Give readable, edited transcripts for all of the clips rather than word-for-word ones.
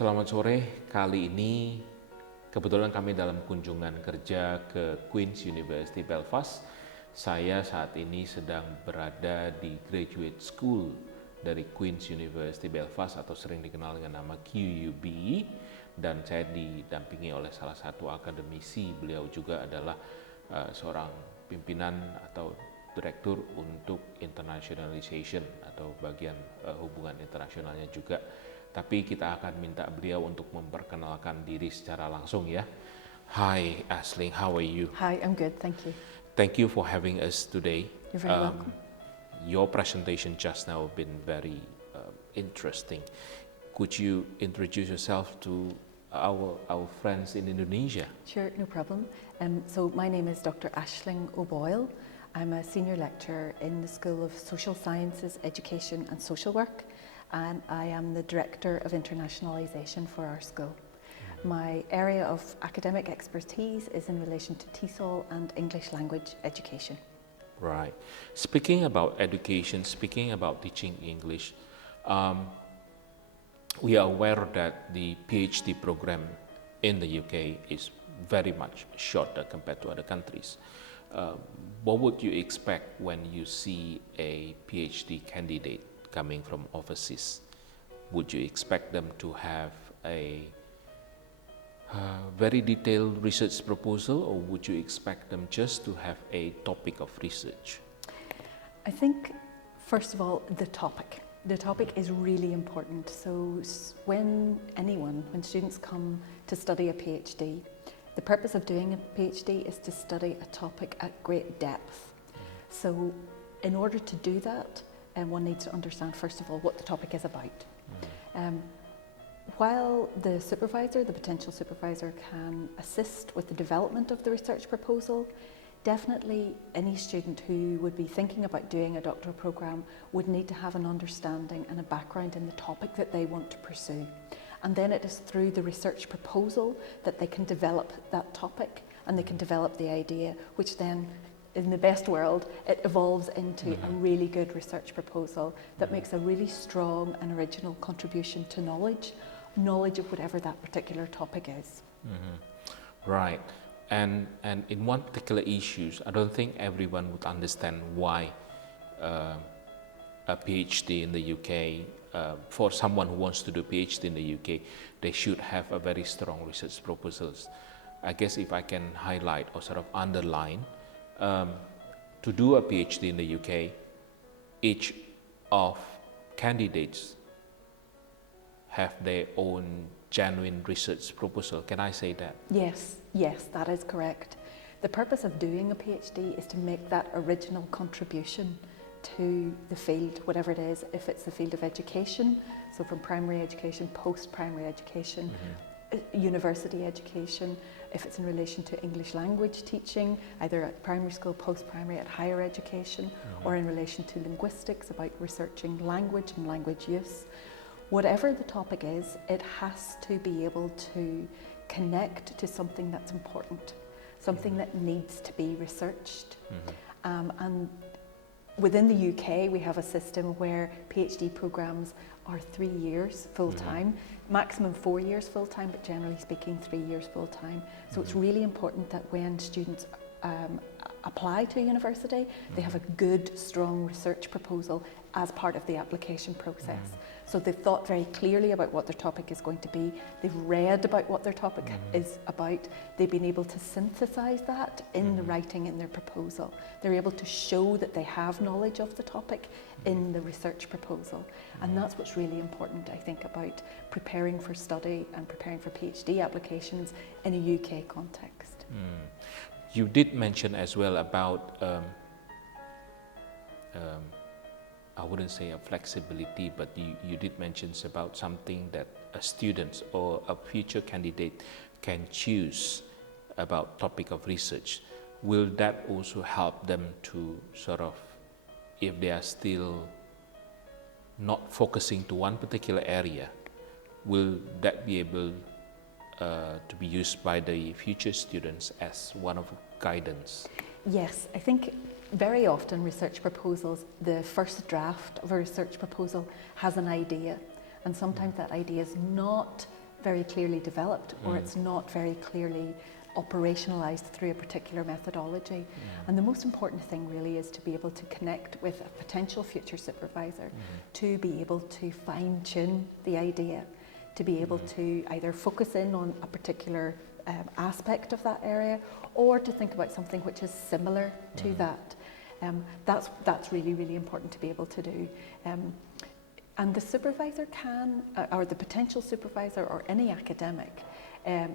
Selamat sore, kali ini kebetulan kami dalam kunjungan kerja ke Queen's University Belfast. Saya saat ini sedang berada di Graduate School dari Queen's University Belfast atau sering dikenal dengan nama QUB, dan saya didampingi oleh salah satu akademisi. Beliau juga adalah seorang pimpinan atau direktur untuk internationalization atau bagian hubungan internasionalnya juga. Tapi kita akan minta beliau untuk memperkenalkan diri secara langsung ya. Hi Aisling, how are you? Hi, I'm good, thank you. Thank you for having us today. You're very welcome. Your presentation just now been very interesting. Could you introduce yourself to our friends in Indonesia? Sure, no problem. So my name is Dr. Aisling O'Boyle. I'm a senior lecturer in the School of Social Sciences, Education and Social Work, and I am the Director of Internationalisation for our school. My area of academic expertise is in relation to TESOL and English language education. Right. Speaking about education, speaking about teaching English, we are aware that the PhD program in the UK is very much shorter compared to other countries. What would you expect when you see a PhD candidate coming from overseas? Would you expect them to have a very detailed research proposal, or would you expect them just to have a topic of research? I think, first of all, the topic. The topic is really important. So when students come to study a PhD, the purpose of doing a PhD is to study a topic at great depth. So in order to do that, one needs to understand, first of all, what the topic is about. While the potential supervisor can assist with the development of the research proposal, definitely any student who would be thinking about doing a doctoral programme would need to have an understanding and a background in the topic that they want to pursue. And then it is through the research proposal that they can develop that topic and they can develop the idea, which then, in the best world, it evolves into a really good research proposal that makes a really strong and original contribution to knowledge of whatever that particular topic is. Right. And in one particular issues, I don't think everyone would understand why a PhD in the UK, for someone who wants to do PhD in the UK, they should have a very strong research proposals. I guess if I can highlight or sort of underline, to do a PhD in the UK, each of candidates have their own genuine research proposal. Can I say that? Yes, that is correct. The purpose of doing a PhD is to make that original contribution to the field, whatever it is, if it's the field of education, so from primary education, post-primary education, university education, if it's in relation to English language teaching, either at primary school, post-primary, at higher education, or in relation to linguistics, about researching language and language use. Whatever the topic is, it has to be able to connect to something that's important, something that needs to be researched. And within the UK, we have a system where PhD programmes are 3 years full-time, maximum 4 years full-time, but generally speaking 3 years full-time. So it's really important that when students apply to a university, they have a good, strong research proposal as part of the application process. So they've thought very clearly about what their topic is going to be, they've read about what their topic is about, they've been able to synthesise that in the writing in their proposal. They're able to show that they have knowledge of the topic in the research proposal. And that's what's really important, I think, about preparing for study and preparing for PhD applications in a UK context. You did mention as well about I wouldn't say a flexibility, but you did mention about something that a student or a future candidate can choose about topic of research. Will that also help them to sort of, if they are still not focusing to one particular area, will that be able to be used by the future students as one of guidance? Yes, I think very often research proposals, the first draft of a research proposal has an idea, and sometimes that idea is not very clearly developed, or it's not very clearly operationalized through a particular methodology. And the most important thing really is to be able to connect with a potential future supervisor, to be able to fine-tune the idea, to be able to either focus in on a particular aspect of that area, or to think about something which is similar to that. That's really, really important to be able to do. And the supervisor can, or the potential supervisor or any academic,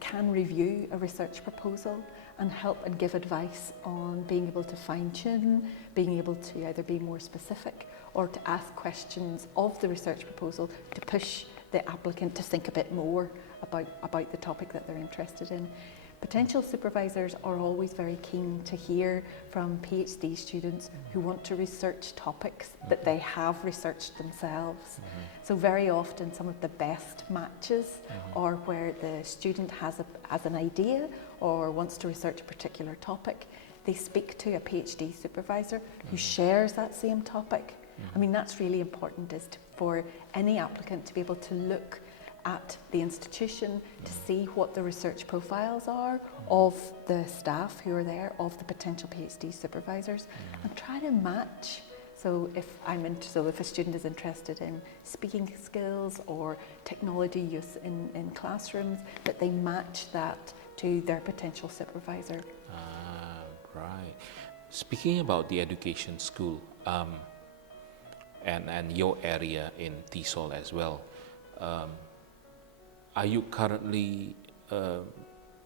can review a research proposal and help and give advice on being able to fine-tune, being able to either be more specific or to ask questions of the research proposal to push the applicant to think a bit more about the topic that they're interested in. Potential supervisors are always very keen to hear from PhD students who want to research topics that they have researched themselves. So very often some of the best matches are where the student has an idea or wants to research a particular topic. They speak to a PhD supervisor who shares that same topic. I mean, that's really important, for any applicant to be able to look at the institution to see what the research profiles are of the staff who are there, of the potential PhD supervisors, and try to match. So if a student is interested in speaking skills or technology use in classrooms, that they match that to their potential supervisor. Right. Speaking about the education school and your area in TESOL as well, are you currently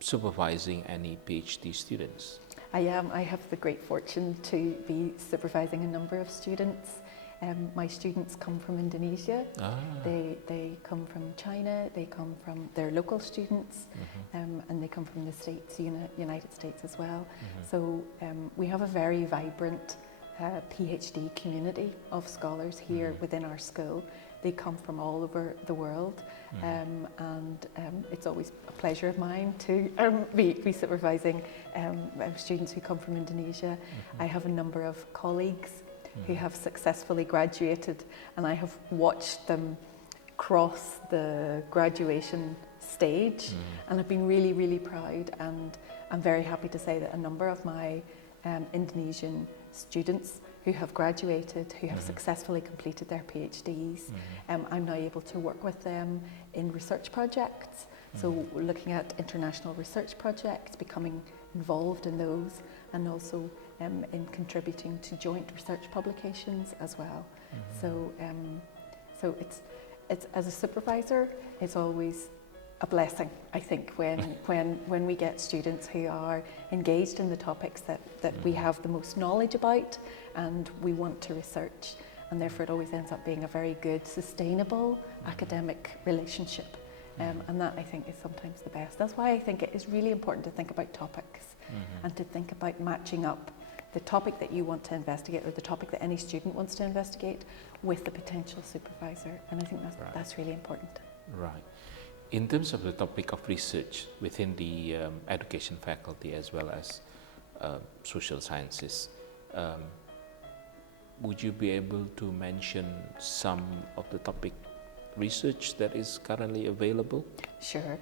supervising any PhD students? I am. I have the great fortune to be supervising a number of students. My students come from Indonesia, they come from China, they're local students, and they come from the States, United States as well. So we have a very vibrant PhD community of scholars here within our school. They come from all over the world, and it's always a pleasure of mine to be supervising students who come from Indonesia. I have a number of colleagues who have successfully graduated, and I have watched them cross the graduation stage, and I've been really, really proud, and I'm very happy to say that a number of my Indonesian students who have graduated, who have successfully completed their PhDs. I'm now able to work with them in research projects, so looking at international research projects, becoming involved in those, and also in contributing to joint research publications as well. So it's as a supervisor, it's always a blessing, I think, when we get students who are engaged in the topics that we have the most knowledge about and we want to research, and therefore it always ends up being a very good, sustainable academic relationship. And that, I think, is sometimes the best. That's why I think it is really important to think about topics and to think about matching up the topic that you want to investigate, or the topic that any student wants to investigate, with the potential supervisor. And I think that's really important. Right. In terms of the topic of research within the education faculty as well as social sciences, would you be able to mention some of the topic research that is currently available? Sure.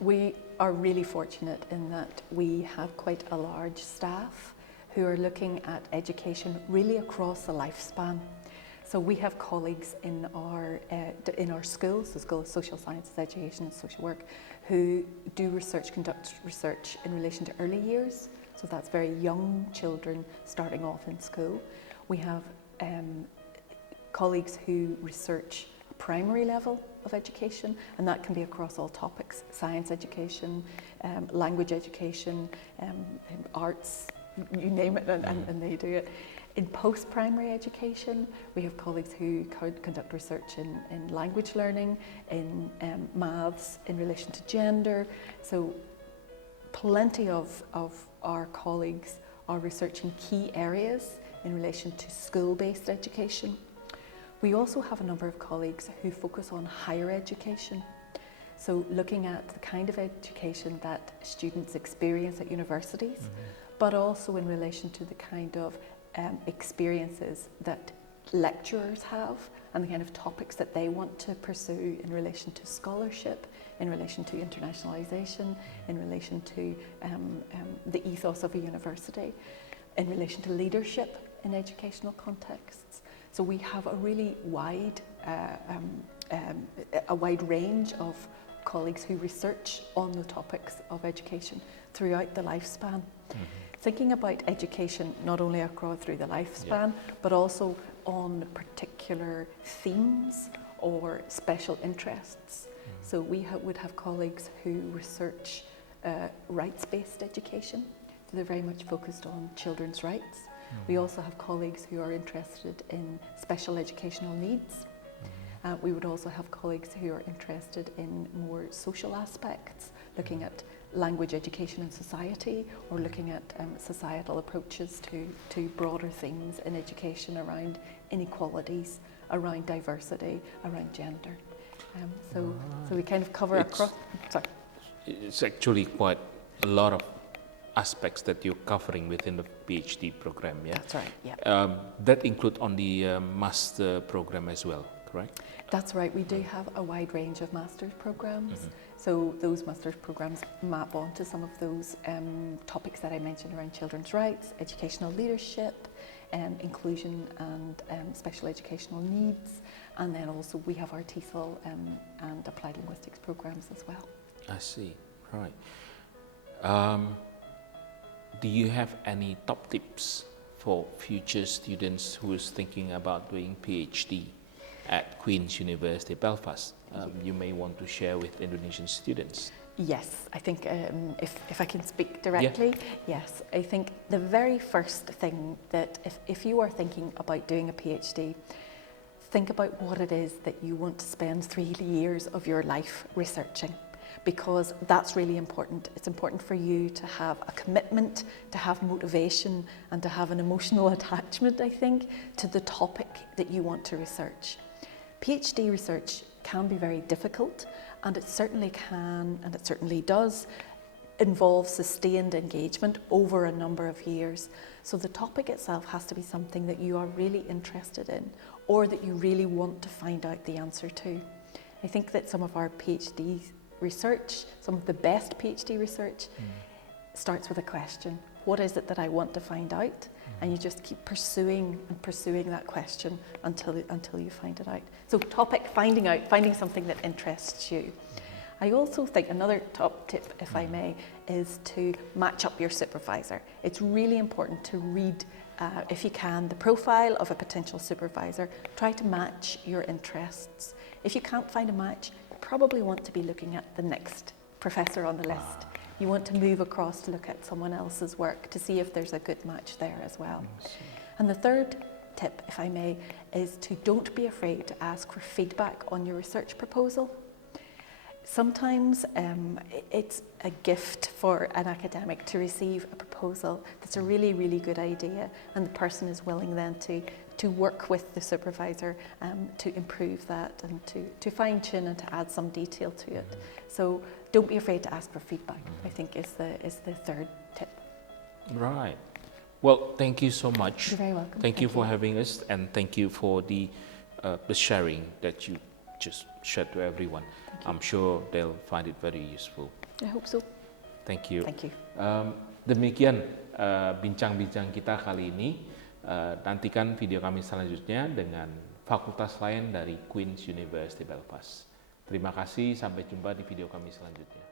We are really fortunate in that we have quite a large staff who are looking at education really across the lifespan. So we have colleagues in our schools, the School of Social Sciences, Education and Social Work, who conduct research in relation to early years. So that's very young children starting off in school. We have colleagues who research primary level of education, and that can be across all topics: science education, language education, arts, you name it, and they do it. In post-primary education, we have colleagues who conduct research in language learning, in maths, in relation to gender. So plenty of our colleagues are researching key areas in relation to school-based education. We also have a number of colleagues who focus on higher education. So looking at the kind of education that students experience at universities, but also in relation to the kind of experiences that lecturers have and the kind of topics that they want to pursue in relation to scholarship, in relation to internationalisation, in relation to the ethos of a university, in relation to leadership in educational contexts. So we have a really wide range of colleagues who research on the topics of education throughout the lifespan. Thinking about education not only through the lifespan, but also on particular themes or special interests. So we would have colleagues who research rights-based education. So they're very much focused on children's rights. We also have colleagues who are interested in special educational needs. We would also have colleagues who are interested in more social aspects, looking at language education in society, or looking at societal approaches to broader themes in education around inequalities, around diversity, around gender. So we kind of cover across. Sorry. It's actually quite a lot of aspects that you're covering within the PhD program, yeah? That's right, yeah. That include on the master program as well, correct? That's right, we do have a wide range of master's programs. So those master's programs map onto some of those topics that I mentioned around children's rights, educational leadership, inclusion and special educational needs. And then also we have our TESOL and applied linguistics programs as well. I see, right. Do you have any top tips for future students who is thinking about doing PhD at Queen's University Belfast? You may want to share with Indonesian students. Yes, I think if I can speak directly, yes. I think the very first thing that if you are thinking about doing a PhD, think about what it is that you want to spend 3 years of your life researching, because that's really important. It's important for you to have a commitment, to have motivation, and to have an emotional attachment, I think, to the topic that you want to research. PhD research can be very difficult, and it certainly can, and it certainly does, involve sustained engagement over a number of years. So the topic itself has to be something that you are really interested in, or that you really want to find out the answer to. I think that some of our PhD research, some of the best PhD research, starts with a question. What is it that I want to find out? And you just keep pursuing and pursuing that question until you find it out. So topic, finding something that interests you. I also think another top tip, if I may, is to match up your supervisor. It's really important to read, if you can, the profile of a potential supervisor. Try to match your interests. If you can't find a match, you probably want to be looking at the next professor on the list. You want to move across to look at someone else's work to see if there's a good match there as well. And the third tip, if I may, is to don't be afraid to ask for feedback on your research proposal. Sometimes it's a gift for an academic to receive a proposal that's a really, really good idea, and the person is willing then to work with the supervisor to improve that and to fine-tune and to add some detail to it. So don't be afraid to ask for feedback, I think is the third tip. Right. Well, thank you so much. You're very welcome. Thank you for having us, and thank you for the sharing that you just shared to everyone. I'm sure they'll find it very useful. I hope so. Thank you. Thank you. Demikian bincang-bincang kita kali ini. Nantikan video kami selanjutnya dengan fakultas lain dari Queen's University Belfast. Terima kasih, sampai jumpa di video kami selanjutnya.